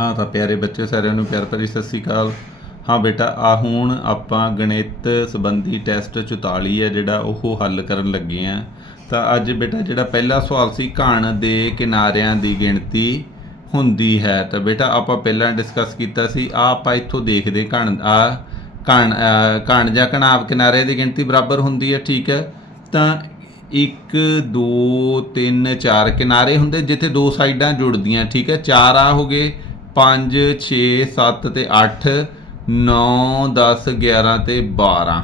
ਹਾਂ ਤਾਂ ਪਿਆਰੇ ਬੱਚੇ ਸਾਰਿਆਂ ਨੂੰ ਪਿਆਰ ਭਰੀ ਸਤਿ ਸ੍ਰੀ ਅਕਾਲ। ਹਾਂ ਬੇਟਾ ਆ ਹੁਣ ਆਪਾਂ ਗਣਿਤ ਸੰਬੰਧੀ ਟੈਸਟ 44 ਹੈ ਜਿਹੜਾ ਉਹ ਹੱਲ ਕਰਨ ਲੱਗੇ ਆ ਤਾਂ ਅੱਜ ਬੇਟਾ ਜਿਹੜਾ ਪਹਿਲਾ ਸਵਾਲ ਸੀ, ਘਣ ਦੇ ਕਿਨਾਰਿਆਂ ਦੀ ਗਿਣਤੀ ਹੁੰਦੀ ਹੈ। ਤਾਂ ਬੇਟਾ ਆਪਾਂ ਪਹਿਲਾਂ ਡਿਸਕਸ ਕੀਤਾ ਸੀ ਆ ਆਪਾਂ ਇੱਥੋਂ ਦੇਖਦੇ ਘਣ ਆ ਘਣ ਘਣ ਜਾਂ ਘਣਾਵ ਕਿਨਾਰਿਆਂ ਦੀ ਗਿਣਤੀ ਬਰਾਬਰ ਹੁੰਦੀ ਹੈ, ਠੀਕ ਹੈ? ਤਾਂ 1 2 3 4 ਕਿਨਾਰੇ ਹੁੰਦੇ, ਜਿੱਥੇ ਦੋ ਸਾਈਡਾਂ ਜੁੜਦੀਆਂ, ਠੀਕ ਹੈ? ਚਾਰ ਆ ਹੋ ਗਏ 5 6 7 ਤੇ 8 9 10 11 ਤੇ 12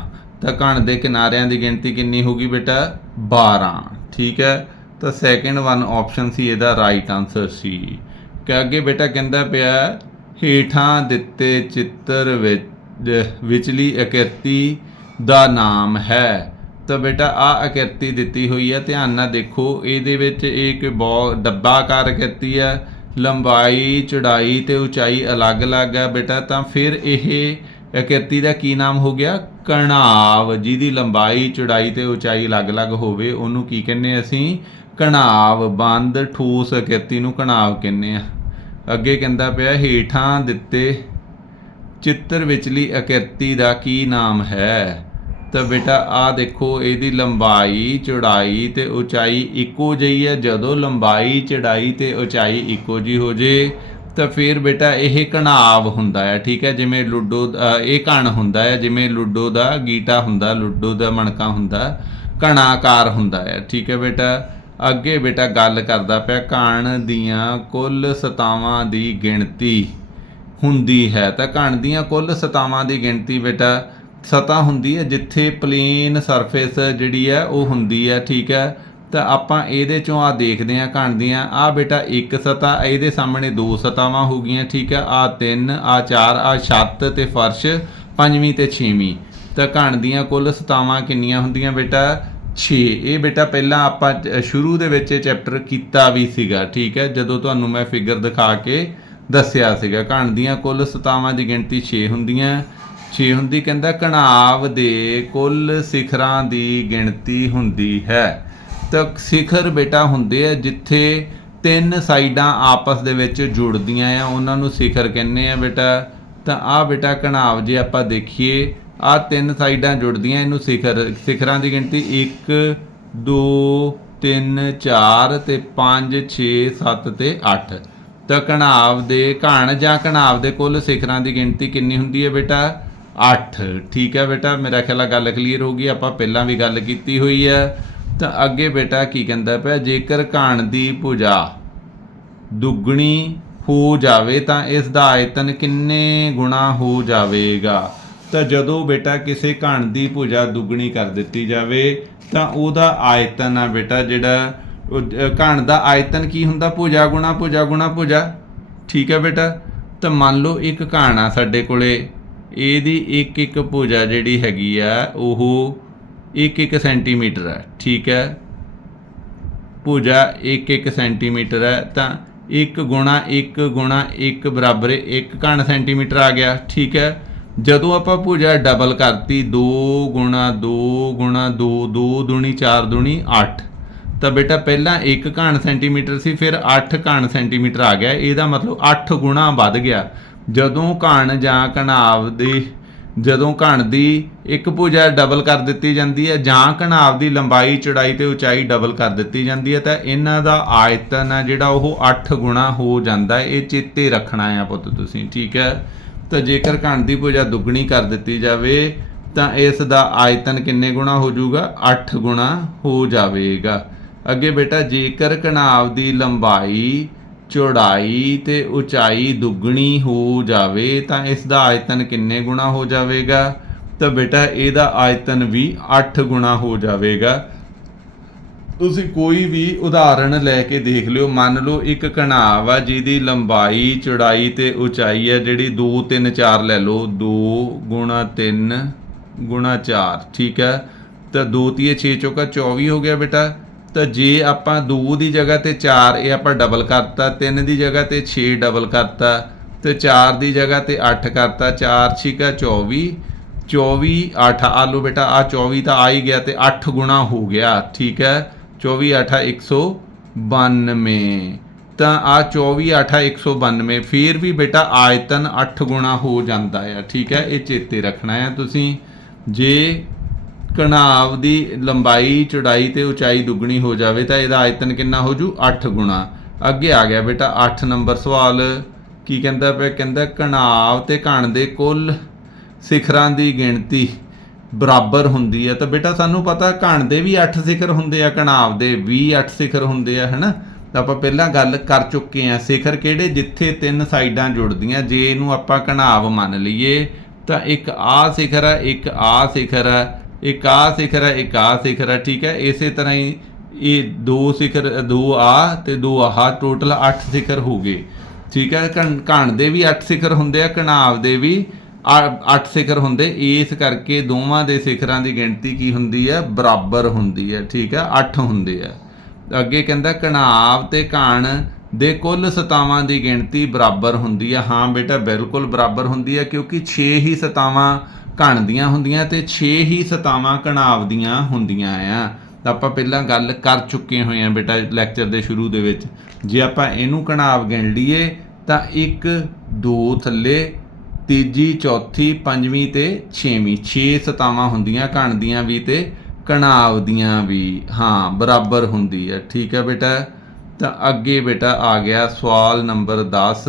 ਤਾਂ ਘਣ ਦੇ ਕਿਨਾਰਿਆਂ ਦੀ ਗਿਣਤੀ ਕਿੰਨੀ ਹੋਗੀ ਬੇਟਾ? 12 ਠੀਕ ਹੈ? ਤਾਂ ਸੈਕੰਡ ਵਨ ਆਪਸ਼ਨ ਸੀ, ਇਹਦਾ ਰਾਈਟ ਆਨਸਰ ਸੀ। ਕਿ ਅੱਗੇ ਬੇਟਾ ਕਹਿੰਦਾ ਪਿਆ, ਹੇਠਾਂ ਦਿੱਤੇ ਚਿੱਤਰ ਵਿੱਚ, ਵਿਚਲੀ ਆਕ੍ਰਿਤੀ ਦਾ ਨਾਮ ਹੈ। ਤਾਂ ਬੇਟਾ ਆ ਅਕਿਰਤੀ ਦਿੱਤੀ ਹੋਈ ਹੈ, ਧਿਆਨ ਨਾਲ ਦੇਖੋ, ਇਹਦੇ ਵਿੱਚ ਇੱਕ ਬਹੁਤ ਡੱਬਾਕਾਰ ਆਕ੍ਰਿਤੀ ਹੈ ਲੰਬਾਈ, ਚੌੜਾਈ ਤੇ ਉਚਾਈ ਅਲੱਗ-ਅਲੱਗ ਹੈ ਬੇਟਾ, ਤਾਂ ਫਿਰ ਇਹ ਆਕ੍ਰਿਤੀ ਦਾ ਕੀ ਨਾਮ ਹੋ ਗਿਆ? ਕਣਾਵ। ਜਿਹਦੀ ਲੰਬਾਈ, ਚੌੜਾਈ ਤੇ ਉਚਾਈ ਅਲੱਗ-ਅਲੱਗ ਹੋਵੇ, ਉਹਨੂੰ ਕੀ ਕਹਿੰਨੇ ਅਸੀਂ? ਕਣਾਵ। ਬੰਦ ਠੂਸ ਆਕ੍ਰਿਤੀ ਨੂੰ ਕਣਾਵ ਕਹਿੰਨੇ ਆ ਅੱਗੇ ਕਹਿੰਦਾ ਪਿਆ, ਹੇਠਾਂ ਦਿੱਤੇ ਚਿੱਤਰ ਵਿਚਲੀ ਆਕ੍ਰਿਤੀ ਦਾ ਕੀ ਨਾਮ ਹੈ? ਤਾਂ ਬੇਟਾ ਆ ਦੇਖੋ, ਇਹਦੀ ਲੰਬਾਈ, ਚੌੜਾਈ ਤੇ ਉਚਾਈ ਇੱਕੋ ਜਿਹੀ ਹੈ। ਜਦੋਂ ਲੰਬਾਈ, ਚੌੜਾਈ ਤੇ ਉਚਾਈ ਇੱਕੋ ਜਿਹੀ ਹੋ ਜੇ, ਤਾਂ ਫਿਰ ਬੇਟਾ ਇਹ ਕਣਾਵ ਹੁੰਦਾ ਹੈ, ਠੀਕ ਹੈ? ਜਿਵੇਂ ਲੁੱਡੋ ਇਹ ਕਣ ਹੁੰਦਾ ਹੈ, ਜਿਵੇਂ ਲੁੱਡੋ ਦਾ ਗੀਟਾ ਹੁੰਦਾ, ਲੁੱਡੋ ਦਾ ਮਣਕਾ ਹੁੰਦਾ ਕਣਾਕਾਰ ਹੁੰਦਾ ਹੈ, ਠੀਕ ਹੈ ਬੇਟਾ? ਅੱਗੇ ਬੇਟਾ ਗੱਲ ਕਰਦਾ ਪਿਆ ਕਣ ਦੀਆਂ ਕੁੱਲ ਸਤਾਵਾਂ ਦੀ ਗਿਣਤੀ ਹੁੰਦੀ ਹੈ। ਤਾਂ ਘਣ ਦੀਆਂ ਕੁੱਲ ਸਤਾਵਾਂ ਦੀ ਗਿਣਤੀ ਬੇਟਾ ਸਤਾ ਹੁੰਦੀ ਹੈ, ਜਿੱਥੇ ਪਲੇਨ ਸਰਫੇਸ ਜਿਹੜੀ ਹੈ ਉਹ ਹੁੰਦੀ ਹੈ, ਠੀਕ ਹੈ? ਤਾਂ ਆਪਾਂ ਇਹਦੇ ਚੋਂ ਆ ਦੇਖਦੇ ਹਾਂ ਘਣ ਦੀਆਂ ਆ ਬੇਟਾ ਇੱਕ ਸਤਾ ਇਹਦੇ ਸਾਹਮਣੇ ਦੋ ਸਤਾਵਾਂ ਹੋ ਗਈਆਂ, ਠੀਕ ਹੈ? ਆ ਤਿੰਨ ਆ ਚਾਰ ਆ ਛੱਤ ਤੇ ਫਰਸ਼ ਪੰਜਵੀਂ ਤੇ ਛੇਵੀਂ। ਤਾਂ ਘਣ ਦੀਆਂ ਕੁੱਲ ਸਤਾਵਾਂ ਕਿੰਨੀਆਂ ਹੁੰਦੀਆਂ ਬੇਟਾ? 6 ਇਹ ਬੇਟਾ ਪਹਿਲਾਂ ਆਪਾਂ ਸ਼ੁਰੂ ਦੇ ਵਿੱਚ ਚੈਪਟਰ ਕੀਤਾ ਵੀ ਸੀਗਾ, ਠੀਕ ਹੈ? ਜਦੋਂ ਤੁਹਾਨੂੰ ਮੈਂ ਫਿਗਰ ਦਿਖਾ ਕੇ ਦੱਸਿਆ ਸੀਗਾ ਘਣ ਦੀਆਂ ਕੁੱਲ ਸਤਾਵਾਂ ਦੀ ਗਿਣਤੀ 6 ਹੁੰਦੀਆਂ 6 ਹੁੰਦੀ, ਕਹਿੰਦਾ ਕਣਾਵ ਦੇ ਕੁੱਲ ਸਿਖਰਾਂ ਦੀ ਗਿਣਤੀ ਹੁੰਦੀ ਹੈ। ਤਾਂ ਸਿਖਰ ਬੇਟਾ ਹੁੰਦੇ ਆ, ਜਿੱਥੇ ਤਿੰਨ ਸਾਈਡਾਂ ਆਪਸ ਦੇ ਵਿੱਚ ਜੁੜਦੀਆਂ ਆ। ਉਹਨਾਂ ਨੂੰ ਸਿਖਰ ਕਹਿੰਦੇ ਆ ਬੇਟਾ। ਤਾਂ ਆ ਬੇਟਾ ਕਣਾਵ ਜੇ ਆਪਾਂ ਦੇਖੀਏ ਆ ਤਿੰਨ ਸਾਈਡਾਂ ਜੁੜਦੀਆਂ, ਇਹਨੂੰ ਸਿਖਰ, ਸਿਖਰਾਂ ਦੀ ਗਿਣਤੀ 1 2 3 4 ਤੇ 5 6 7 ਤੇ 8 ਤਾਂ ਕਣਾਵ ਦੇ ਘਣ ਜਾਂ ਕਣਾਵ ਦੇ ਕੁੱਲ ਸਿਖਰਾਂ ਦੀ ਗਿਣਤੀ ਕਿੰਨੀ ਹੁੰਦੀ ਹੈ ਬੇਟਾ? 8 ਠੀਕ ਹੈ ਬੇਟਾ ਮੇਰਾ ਖਿਆਲ ਆ ਗੱਲ ਕਲੀਅਰ ਹੋ ਗਈ ਆਪਾਂ ਪਹਿਲਾਂ ਵੀ ਗੱਲ ਕੀਤੀ ਹੋਈ ਹੈ। ਤਾਂ ਅੱਗੇ ਬੇਟਾ ਕੀ ਕਹਿੰਦਾ ਪਿਆ ਜੇਕਰ ਘਾਣ ਦੀ ਭੁਜਾ ਦੁੱਗਣੀ ਹੋ ਜਾਵੇ ਤਾਂ ਇਸ ਦਾ ਆਇਤਨ ਕਿੰਨੇ ਗੁਣਾ ਹੋ ਜਾਵੇਗਾ? ਤਾਂ ਜਦੋਂ ਬੇਟਾ ਕਿਸੇ ਘਣ ਦੀ ਭੁਜਾ ਦੁੱਗਣੀ ਕਰ ਦਿੱਤੀ ਜਾਵੇ ਤਾਂ ਉਹਦਾ ਆਇਤਨ ਆ ਬੇਟਾ ਜਿਹੜਾ ਉਹ, ਅ, ਘਣ ਦਾ ਆਇਤਨ ਕੀ ਹੁੰਦਾ? ਭੁਜਾ ਗੁਣਾ ਭੁਜਾ ਗੁਣਾ ਭੁਜਾ। ਠੀਕ ਹੈ ਬੇਟਾ? ਤਾਂ ਮੰਨ ਲਓ ਇੱਕ ਘਣ ਆ ਸਾਡੇ ਕੋਲੇ ਇਹਦੀ ਇੱਕ ਇੱਕ ਭੁਜਾ ਜਿਹੜੀ ਹੈਗੀ ਆ, ਉਹ 1-1 ਸੈਂਟੀਮੀਟਰ ਹੈ, ਠੀਕ ਹੈ? ਭੁਜਾ 1-1 ਸੈਂਟੀਮੀਟਰ ਹੈ, ਤਾਂ 1 ਗੁਣਾ 1 ਗੁਣਾ 1 ਬਰਾਬਰ 1 ਘਣ ਸੈਂਟੀਮੀਟਰ ਆ ਗਿਆ, ਠੀਕ ਹੈ? ਜਦੋਂ ਆਪਾਂ ਭੁਜਾ ਡਬਲ ਕਰਤੀ 2 ਗੁਣਾ 2 ਗੁਣਾ 2 2 ਦੁਣੀ 4 ਦੁਣੀ 8 ਤਾਂ ਬੇਟਾ ਪਹਿਲਾਂ 1 ਘਣ ਸੈਂਟੀਮੀਟਰ ਸੀ, ਫਿਰ 8 ਘਣ ਸੈਂਟੀਮੀਟਰ ਆ ਗਿਆ, ਇਹਦਾ ਮਤਲਬ 8 ਗੁਣਾ ਵੱਧ ਗਿਆ। ਜਦੋਂ ਘਣ ਜਾਂ ਘਣਾਵ ਦੀ, ਜਦੋਂ ਘਣ ਦੀ ਇੱਕ ਭੁਜਾ ਡਬਲ ਕਰ ਦਿੱਤੀ ਜਾਂਦੀ ਹੈ, ਜਾਂ ਘਣਾਵ ਦੀ ਲੰਬਾਈ, ਚੌੜਾਈ ਤੇ ਉਚਾਈ ਡਬਲ ਕਰ ਦਿੱਤੀ ਜਾਂਦੀ ਹੈ, ਤਾਂ ਇਹਨਾਂ ਦਾ ਆਇਤਨ ਆ ਜਿਹੜਾ ਉਹ 8 ਗੁਣਾ ਹੋ ਜਾਂਦਾ ਹੈ। ਇਹ ਚੇਤੇ ਰੱਖਣਾ ਆ ਪੁੱਤ ਤੁਸੀਂ, ਠੀਕ ਹੈ? ਤਾਂ ਜੇਕਰ ਘਣ ਦੀ ਭੁਜਾ ਦੁੱਗਣੀ ਕਰ ਦਿੱਤੀ ਜਾਵੇ, ਤਾਂ ਇਸ ਦਾ ਆਇਤਨ ਕਿੰਨੇ ਗੁਣਾ ਹੋ ਜਾਊਗਾ? 8 ਗੁਣਾ ਹੋ ਜਾਵੇਗਾ। ਅੱਗੇ ਬੇਟਾ, ਜੇਕਰ ਘਣਾਵ ਦੀ ਲੰਬਾਈ ਚੌੜਾਈ ਤੇ ਉਚਾਈ ਦੁੱਗਣੀ ਹੋ ਜਾਵੇ ਤਾਂ ਇਸ ਦਾ ਆਇਤਨ ਕਿੰਨੇ ਗੁਣਾ ਹੋ ਜਾਵੇਗਾ? ਤਾਂ ਬੇਟਾ, ਇਹਦਾ ਆਇਤਨ ਵੀ 8 ਗੁਣਾ ਹੋ ਜਾਵੇਗਾ। ਤੁਸੀਂ ਕੋਈ ਵੀ ਉਦਾਹਰਣ ਲੈ ਕੇ ਦੇਖ ਲਿਓ। ਮੰਨ ਲਓ ਇੱਕ ਘਣਾਵ ਆ, ਜਿਹਦੀ ਲੰਬਾਈ, ਚੌੜਾਈ ਤੇ ਉਚਾਈ ਹੈ ਜਿਹੜੀ 2 3 4 ਲੈ ਲਓ। 2 ਗੁਣਾ 3 ਗੁਣਾ 4 ਠੀਕ ਹੈ ਤਾਂ 2 ਤੀਏ 6 ਚੌਕਾ 24 ਹੋ ਗਿਆ ਬੇਟਾ। ਤਾਂ ਜੇ ਆਪਾਂ 2 ਦੀ ਜਗ੍ਹਾ ਤੇ 4 ਇਹ ਆਪਾਂ ਡਬਲ ਕਰਤਾ 3 ਦੀ ਜਗ੍ਹਾ ਤੇ 6 ਡਬਲ ਕਰਤਾ, ਤੇ 4 ਦੀ ਜਗ੍ਹਾ ਤੇ 8 ਕਰਤਾ 4 ਛਿਕਾ 24 24 8 ਆ ਲਓ ਬੇਟਾ ਆ 24 ਤਾਂ ਆ ਹੀ ਗਿਆ ਤੇ 8 ਗੁਣਾ ਹੋ ਗਿਆ, ਠੀਕ ਹੈ? 24 8 192 ਤਾਂ ਆ 24 8 192 ਫੇਰ ਵੀ ਬੇਟਾ ਆਇਤਨ 8 ਗੁਣਾ ਹੋ ਜਾਂਦਾ ਆ, ਠੀਕ ਹੈ? ਇਹ ਚੇਤੇ ਰੱਖਣਾ ਹੈ ਤੁਸੀਂ। ਜੇ ਕਣਾਵ ਦੀ ਲੰਬਾਈ, ਚੌੜਾਈ ਤੇ ਉਚਾਈ ਦੁੱਗਣੀ ਹੋ ਜਾਵੇ ਤਾਂ ਇਹਦਾ ਆਇਤਨ ਕਿੰਨਾ ਹੋ ਜੂ? 8 ਗੁਣਾ। ਅੱਗੇ ਆ ਗਿਆ ਬੇਟਾ 8 ਨੰਬਰ ਸਵਾਲ। ਕੀ ਕਹਿੰਦਾ ਪਿਆ? ਕਹਿੰਦਾ ਕਣਾਵ ਤੇ ਘਣ ਦੇ ਕੁੱਲ ਸਿਖਰਾਂ ਦੀ ਗਿਣਤੀ ਬਰਾਬਰ ਹੁੰਦੀ ਹੈ। ਤਾਂ ਬੇਟਾ ਸਾਨੂੰ ਪਤਾ ਘਣ ਦੇ ਵੀ 8 ਸਿਖਰ ਹੁੰਦੇ ਆ ਕਣਾਵ ਦੇ ਵੀ 8 ਸਿਖਰ ਹੁੰਦੇ ਆ, ਹੈਨਾ? ਤਾਂ ਆਪਾਂ ਪਹਿਲਾਂ ਗੱਲ ਕਰ ਚੁੱਕੇ ਆ ਸਿਖਰ ਕਿਹੜੇ? ਜਿੱਥੇ ਤਿੰਨ ਸਾਈਡਾਂ ਜੁੜਦੀਆਂ। ਜੇ ਇਹਨੂੰ ਆਪਾਂ ਕਣਾਵ ਮੰਨ ਲਈਏ ਤਾਂ ਇੱਕ ਆ ਸਿਖਰ ਹੈ ਇੱਕ ਆ ਸਿਖਰ ਹੈ ਇੱਕ ਆ ਸਿਖਰ ਹੈ, ਇੱਕ ਆ ਸਿਖਰ ਹੈ, ਠੀਕ ਹੈ? ਇਸੇ ਤਰ੍ਹਾਂ ਹੀ ਇਹ ਦੋ ਸਿਖਰ, ਦੋ ਆ ਤੇ ਦੋ ਆਹ ਟੋਟਲ 8 ਸਿਖਰ ਹੋ ਗਏ ਠੀਕ ਹੈ? ਘਣ ਘਣ ਦੇ ਵੀ 8 ਸਿਖਰ ਹੁੰਦੇ ਆ ਕਣਾਵ ਦੇ ਵੀ 8 ਸਿਖਰ ਹੁੰਦੇ। ਇਸ ਕਰਕੇ ਦੋਵਾਂ ਦੇ ਸਿਖਰਾਂ ਦੀ ਗਿਣਤੀ ਕੀ ਹੁੰਦੀ ਹੈ? ਬਰਾਬਰ ਹੁੰਦੀ ਹੈ, ਠੀਕ ਹੈ? 8 ਹੁੰਦੇ ਆ। ਅੱਗੇ ਕਹਿੰਦਾ ਕਣਾਵ ਤੇ ਘਣ ਦੇ ਕੁੱਲ ਸਤਾਵਾਂ ਦੀ ਗਿਣਤੀ ਬਰਾਬਰ ਹੁੰਦੀ ਹੈ। ਹਾਂ ਬੇਟਾ, ਬਿਲਕੁਲ ਬਰਾਬਰ ਹੁੰਦੀ ਹੈ, ਕਿਉਂਕਿ 6 ਹੀ ਸਤਾਵਾਂ ਘਣ ਦੀਆਂ ਹੁੰਦੀਆਂ ਤੇ 6 ਹੀ ਸਤਾਵਾਂ ਕਣਾਵ ਦੀਆਂ ਹੁੰਦੀਆਂ ਆ। ਤਾਂ ਆਪਾਂ ਪਹਿਲਾਂ ਗੱਲ ਕਰ ਚੁੱਕੇ ਹੋਏ ਆ ਬੇਟਾ ਲੈਕਚਰ ਦੇ ਸ਼ੁਰੂ ਦੇ ਵਿੱਚ। ਜੇ ਆਪਾਂ ਇਹਨੂੰ ਕਣਾਵ ਗਿਣ ਲਈਏ, ਤਾਂ 1 2 ਥੱਲੇ, ਤੀਜੀ, ਚੌਥੀ, ਪੰਜਵੀਂ ਤੇ ਛੇਵੀਂ। 6 ਸਤਾਵਾਂ ਹੁੰਦੀਆਂ, ਘਣ ਦੀਆਂ ਵੀ ਤੇ ਕਣਾਵ ਦੀਆਂ ਵੀ। ਹਾਂ, ਬਰਾਬਰ ਹੁੰਦੀ ਹੈ ਠੀਕ ਹੈ ਬੇਟਾ? ਤਾਂ ਅੱਗੇ ਬੇਟਾ ਆ ਗਿਆ ਸਵਾਲ ਨੰਬਰ 10